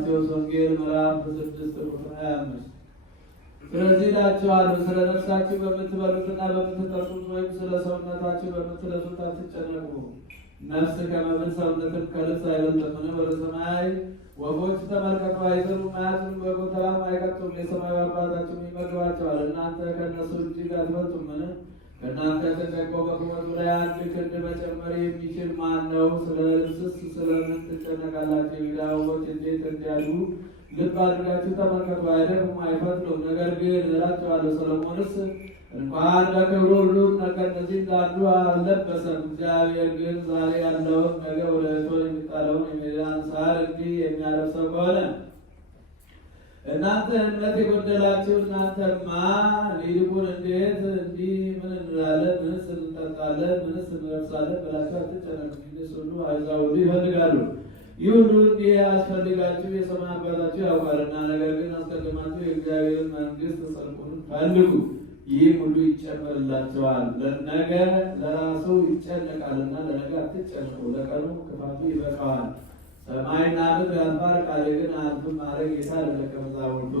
ማቴዎስ ወንጌል ምዕራፍ 6 ቁጥር 25 ስለዚህ እላችኋለሁ ስለ ነፍሳችሁ በምትበሉትና በምትጠጡት ወይም ስለ ሰውነታችሁ በምትለብሱት አትጨነቁ። ነፍስ ከመብል ሰውነትም ከልብስ አይበልጥምን? ወደ ሰማይ ወፎች ተመልከቱ፣ አይዘሩም፣ አያጭዱም፣ በጎተራም አይቀጡም፣ የሰማዩ አባታችሁም ይመግባቸዋል። እናንተ ከእነሱ እጅግ አትበልጡምን? ከእናንተ ተጨንቆ በቁመቱ ላይ አንድ ክንድ መጨመር የሚችል ማን ነው? ስለ ልብስስ ስለምን ትጨነቃላችሁ? የሜዳ ወፎች እንዴት እንዲያድጉ ልብ አድርጋችሁ ተመልከቱ፣ አይደክሙም፣ አይፈትሉም። ነገር ግን እላችኋለሁ ሰሎሞንስ እንኳን በክብሩ ሁሉ ከእነዚህ እንዳንዱ አልለበሰም። እግዚአብሔር ግን ዛሬ ያለውን ነገ ወደ እቶን የሚጣለውን የሜዳን ሳር እንዲህ የሚያለብሰው ከሆነ እናንተ እምነት የጎደላችሁ እናንተማ ሊልቁን እንዴት እንዲህ ምን እንላለን? ምንስ እንጠጣለን? ምንስ እንለብሳለን? ብላችሁ አትጨነቁ። ይህንስ ሁሉ አሕዛብ ሁሉ ይፈልጋሉ። ይህ ሁሉ እንዲህ ያስፈልጋችሁ የሰማይ አባታችሁ ያውቃልና። ነገር ግን አስቀድማችሁ የእግዚአብሔርን መንግሥት ጽድቁንም ፈልጉ፣ ይህም ሁሉ ይጨመርላችኋል። ለነገ ለራሱ ይጨነቃልና ለነገ አትጨነቁ፣ ለቀኑ ክፋቱ ይበቃዋል። ሰማይና ምድር ያልፋል፣ ቃሌ ግን አያልፍም አለ ጌታ ለደቀ መዛሙርቱ።